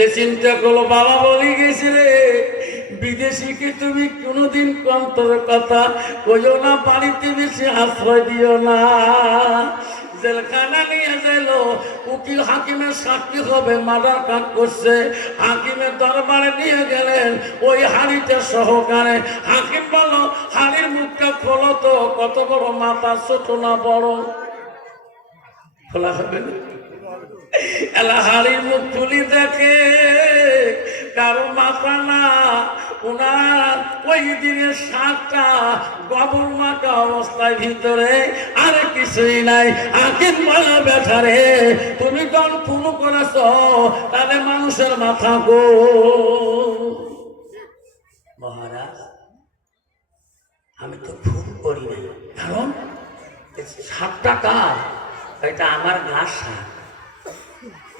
ছেলে চিন্তা করলো, বাবা বলে গেছে রে, বিদেশিকে তুমি কোনোদিন কন্তর কথা কইও না, বাড়িতে বেশি আশ্রয় দিও না। জেলখানা নিয়ে যাইল, উকিল হাকিমের সাক্ষী হবে, মার্ডার কাজ করছে। হাকিমের দরবারে নিয়ে গেলেন ওই হাড়িটা সহকারে। হাকিম বলল, হাড়ির মুখটা খোলো তো, কত বড় মাথা, ছোট না বড়? খোলা হবে না। এলা হাড়ির মুখ তুলি দেখে কারো মাথা না, ওনার ওই দিনের সাতটা গোবর মাখা অবস্থায় ভিতরে, আর কিছুই নাই। আকিম বলা বেঠারে, তুমি যখন খুন করেছ তাহলে মানুষের মাথা গো। মহারাজ, আমি তো খুন করি নাই, কারণ সাতটা কার, এটা আমার ঘাস সাপ।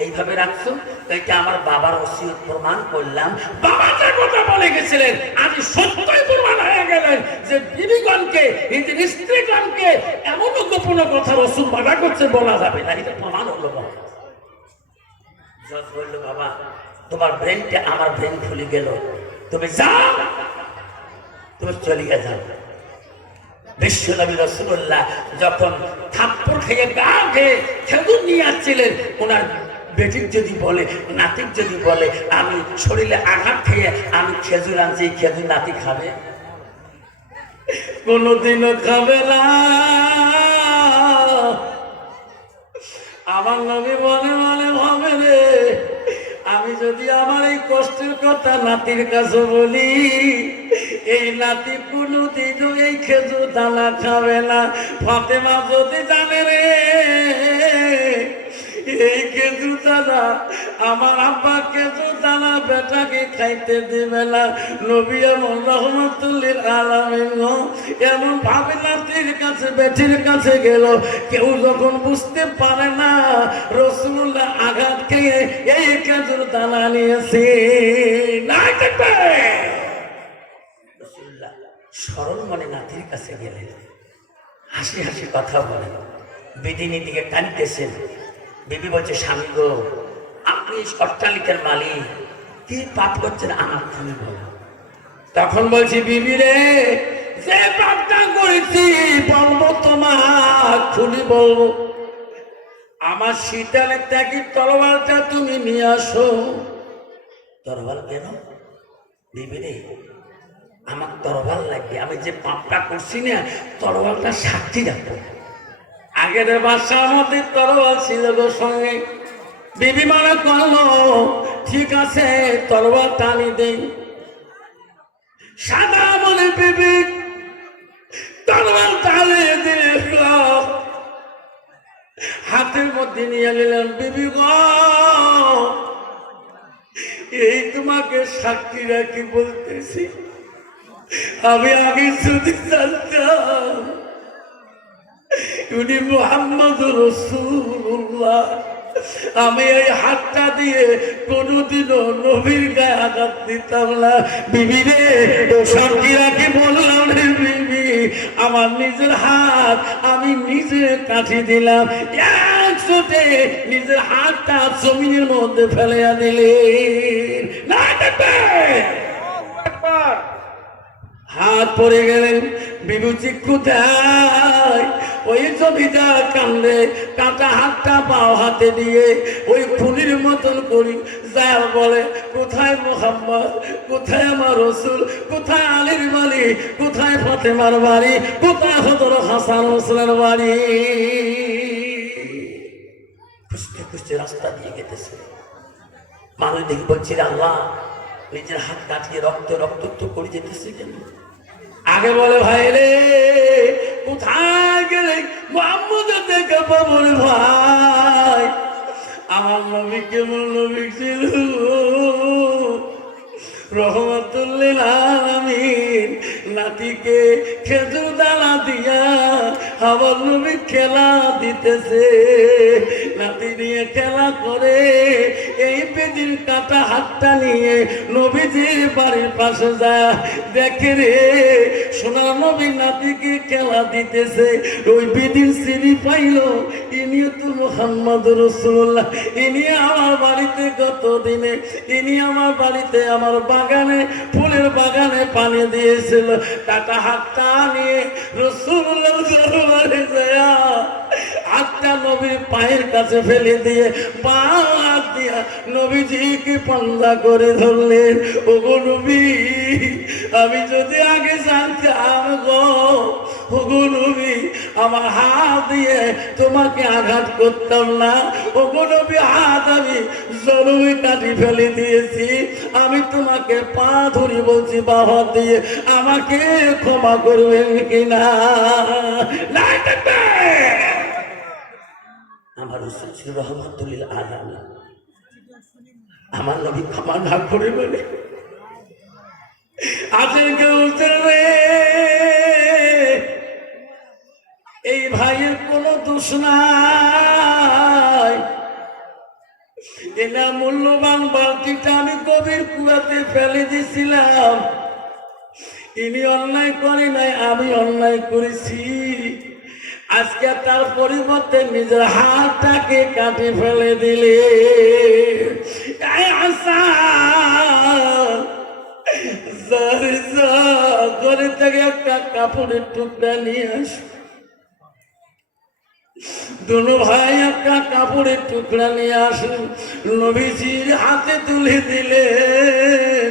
এইভাবে রাখছো, এটা আমার বাবার ওসিয়ত প্রমাণ করলাম। বাবা যে কথা বলে গেছিলেন আজ সত্যই প্রমাণ হয়ে গেলেন যে বিবিগণকে, নিজের স্ত্রীগণকে এমন গোপন কথা রসুল বাধা করছে, বলা যাবে না, এটা প্রমাণ হলো। জজ বলল, বাবা তোমার ব্রেনটা আমার ব্রেন খুলে গেল, তুমি যাও, তুমি চলিয়ে যাও। বিশ্বনবী রাসূলুল্লাহ যখন থাপ্পড় খেয়ে গা খেয়ে খেজুর নিয়ে আসছিলেন, ওনার বেটির যদি বলে, নাতির যদি বলে, আমি শরীরে আঘাত খেয়ে আমি খেজুর আনছি, খেজুর নাতি খাবে? কোনদিনও খাবে না। আমার নবী মনে মনে ভাবে রে, আমি যদি আমার এই কষ্টের কথা নাতির কাছে বলি, এই নাতি কোনদিনও এই খেজুর দানা খাবে না। ফাতেমা যদি জানে রে এই খেজুর দানা, আমার আব্বা খেজুর দানা বেটাকে খাইতে দিবে না। নবী এমন রহমতুল্লিল আলামিন এমন ভাবে নাতির কাছে বেটির কাছে গেল, কেউ যখন বুঝতে পারে না রাসূলুল্লাহ আঘাত খেয়ে এই খেজুর দানা নিয়েছে। রাসূলুল্লাহ সরল মনে নাতির কাছে গেলেন, হাসি হাসি কথা বলেন, বিদিনীর দিকে টানতেছেন। বিবি বলছে, স্বামী গো, আপনি অট্টালিকার মালিক, কি পাপ করছেন আমার তুমি বলো। তখন বলছি, বিবি রে, যে পাপটা করেছি বলবো তোমার, খুলি বলবো। আমার শীতালের ত্যাগী তরবারটা তুমি নিয়ে আসো। তরবার কেন? বিবি রে, আমার তরবার লাগবে, আমি যে পাপটা করছি না, তরবারটা সাক্ষী রাখবো। আগের বাসা আমাদের তরবার ছিল গো সঙ্গে। বিবি মনে করলো, ঠিক আছে তরবার টানি দেই। সাদা বলে বিবি তরবার টানে দিল, হাতের মধ্যে নিয়ে নিলেন। বিবি গো, এই তোমাকে সাক্ষী রাখি বলতেছি, আমি আগে যদি জানতাম উনি মুহাম্মদুর রাসূলুল্লাহ, আমি এই হাতটা দিয়ে কোনোদিনও নবীর গায়ে আঘাত দিতাম না। বিবি রে, সাক্ষী রাখি বললাম রে বিবি, আমার নিজের হাত আমি নিজে কাঠি দিলাম, একসাথে নিজের হাতটা জমিনের মধ্যে ফেলে দিলে। হাত পড়ে গেলেন। বিবুচি কোথায়? ওই জমিদার কান্দে, কাটা হাতটা বাও হাতে দিয়ে ওই খুনির মতন করি যার বলে, কোথায় মুহাম্মদ, কোথায় আমার রসুল, কোথায় আলীর বাড়ি, কোথায় ফাতেমার বাড়ি, কোথায় হযরত হাসান হোসেনের বাড়ি? খুঁজতে খুঁজতে রাস্তা দিয়ে গেতেছে। মানুষ দেখি বলছি, আল্লাহ নিজের হাত কাটিয়ে রক্ত রক্ত করে যেতেছে কেন? আগে বলে, ভাই রে কোথায় গেলে মুহাম্মদের দেখা পাবো রে ভাই? আমার নবী কেমন নবী ছিল, রহমাতুল্লিল আলামিন। নাতিকে খেজুর দানা দিয়া আমার নবী খেলা দিতেছে, নাতি নিয়ে খেলা করে এই বেদির কাটা হাতটা নিয়ে নবীজি বাড়ির পাশে যায়, দেখে রে সোনার নবী নাতিকে খেলা দিতেছে। ওই বেদির সিঁড়ি পাইল, ইনি তো মুহাম্মদ রাসূলুল্লাহ। ইনি আমার বাড়িতে গত দিনে, ইনি আমার বাড়িতে আমার বাগানে ফুলের বাগানে পানি দিয়েছিল। কাটা হাতটা নিয়ে রাসূলুল্লাহ দরবারে যায়, হাতটা নবীর পায়ের কাছে ফেলে দিয়ে পা হাত দিয়া নবীজিকে পাল্লা করে ধরলেন। ওগো নবী, আমি যদি আগে জানতাম গো, ওগো নবী, আমার হাত দিয়ে তোমাকে আঘাত করতাম না। ওগো নবী, হাত আমি জরুরি কাটি ফেলে দিয়েছি। আমি তোমাকে পা ধরি বলছি, বাবা দিয়ে আমাকে ক্ষমা করবেন কিনা? আমার রাসূল ছিল রহমাতুল আলামিন। আমার নবী ক্ষমা না করে বলে আজকে কেউ রে, এই ভাইয়ের কোনো দোষ নাই। এনা মূল্যবান বালতিটা আমি গভীর কুয়াতে ফেলে দিয়েছিলাম। ইনি অন্যায় করে নাই, আমি অন্যায় করেছি। আজকে তার পরিবর্তে নিজের হাতটাকে কাটে ফেলে দিলে। ঘরে থেকে একটা কাপড়ের টুকরা নিয়ে আস। দুনো ভাই একটা কাপড়ের টুকরা নিয়ে আসুন, নবীজির হাতে তুলে দিলেন।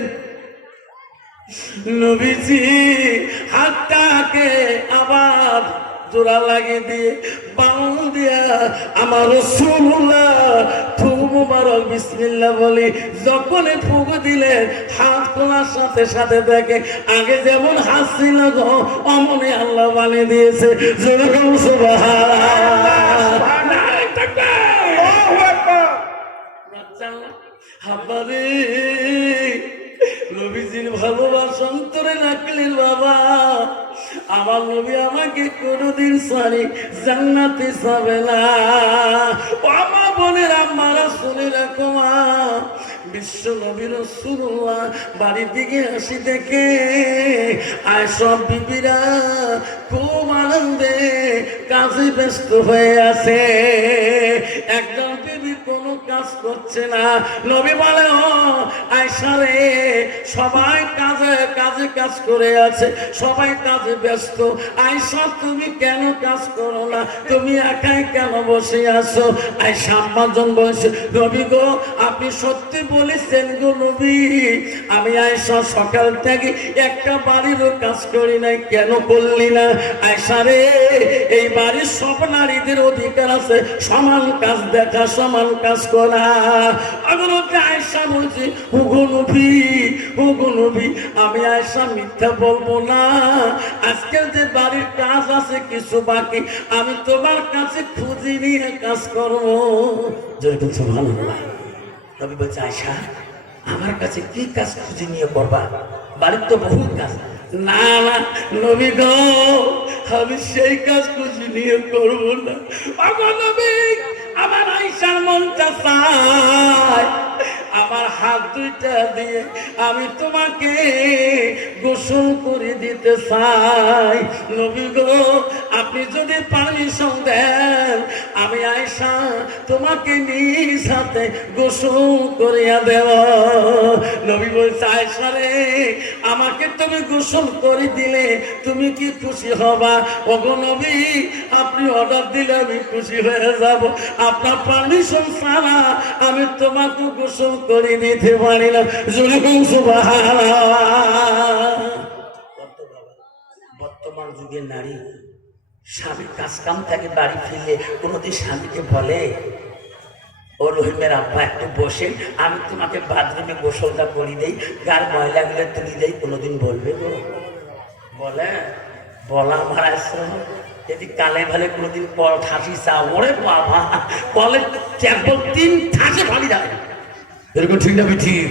নবীজি হাতটাকে আবার জোড়া লাগিয়ে দিয়ে বাউল দিয়া আমার রাসূলুল্লাহ ফুক মুবারক বিসমিল্লাহ বলে যখনই ফুক দিলেন, হাত খোলার সাথে সাথে দেখে আগে যেমন হাত ছিল গো, অমনি আল্লাহ বানিয়ে দিয়েছে। নবীজির ভালোবাসা অন্তরে রাখলেন বাবা। আমার নবী আমাকে কোনদিন সারি জান্নাতে যাবে না। বাবা বোনের আমারা শুনে রাখো, মা বিশ্ব নবী রাসূলুল্লাহ বাড়ির দিকে আসি দেখে আর সব বিবিরা খুব আনন্দে কাজে ব্যস্ত হয়ে আছে। একজন বিবি কোনো কাজ করছে না। নবী বলে, ও আয়েশা রে, সবাই কাজে কাজে কাজ করে আছে, সবাই কাজে ব্যস্ত। আয়েশা, তুমি কেন কাজ করো না? তুমি একাই কেন বসে আছো? আয়েশা আম্মাজন বলছে, নবী গো, আপনি সত্যি বলেছেন গো নবী। আমি আয়েশা সকাল থেকে একটা বাড়িরও কাজ করি নাই। কেন করলি না? আয়েশা রে, এই বাড়ির সব নারীদের অধিকার আছে সমান কাজ দেখা, সমান কাজ করা। আগরতে আয়েশা বলছি, ওগো নবী, ওগো নবী, আমি আয়েশা মিথ্যা বলবো না। আজকের যে বাড়ির কাজ আছে কিছু বাকি, আমি তোমার কাছে খুঁজি নিয়ে কাজ করবো। যেরকম সুবহানাল্লাহ। নবী বলছে, আয়েশা, আমার কাছে কি কাজ খুঁজে নিয়ে করবা? বাড়ির তো বহু কাজ। না না নবী গো, আমি সেই কাজ খুঁজে নিয়ে করবো না। নবী, আমার আয়েশার মনটা চায় আমার হাত দুইটা দিয়ে আমি তোমাকে গোসল করে দিতে চাই। নবী গো, আপনি যদি পারমিশন দেন, আমি আয়েশা তোমাকে নিজ হাতে গোসল করিয়া দেব। নবী বলছে, আয়েশা রে, আমাকে তুমি গোসল করে দিলে তুমি কি খুশি হবা? ওগো নবী, আপনি অর্ডার দিলে আমি খুশি হয়ে যাব। আপনার পারমিশন ছাড়া আমি তোমাকে গোসল করে নিতে পারি না। বর্তমান যুগের নারী স্বামীর কাজ কাম থেকে বাড়ি ফিরলে কোনোদিন স্বামীকে বলে, ও রহিমের আব্বা একটু বসেন, আমি তোমাকে বাথরুমে গোসলটা করি দেই, গার ময়লাগুলো তুলি দেই? কোনোদিন বলবে গো? বলে? বলা আমার আশ্রম যদি কালে ভালে কোনোদিন কল ঠাসি চাও, ওরে বাবা, কলে কেবল 3 ঠাসে ফালি যাবে। এরকম ঠিক না? ঠিক।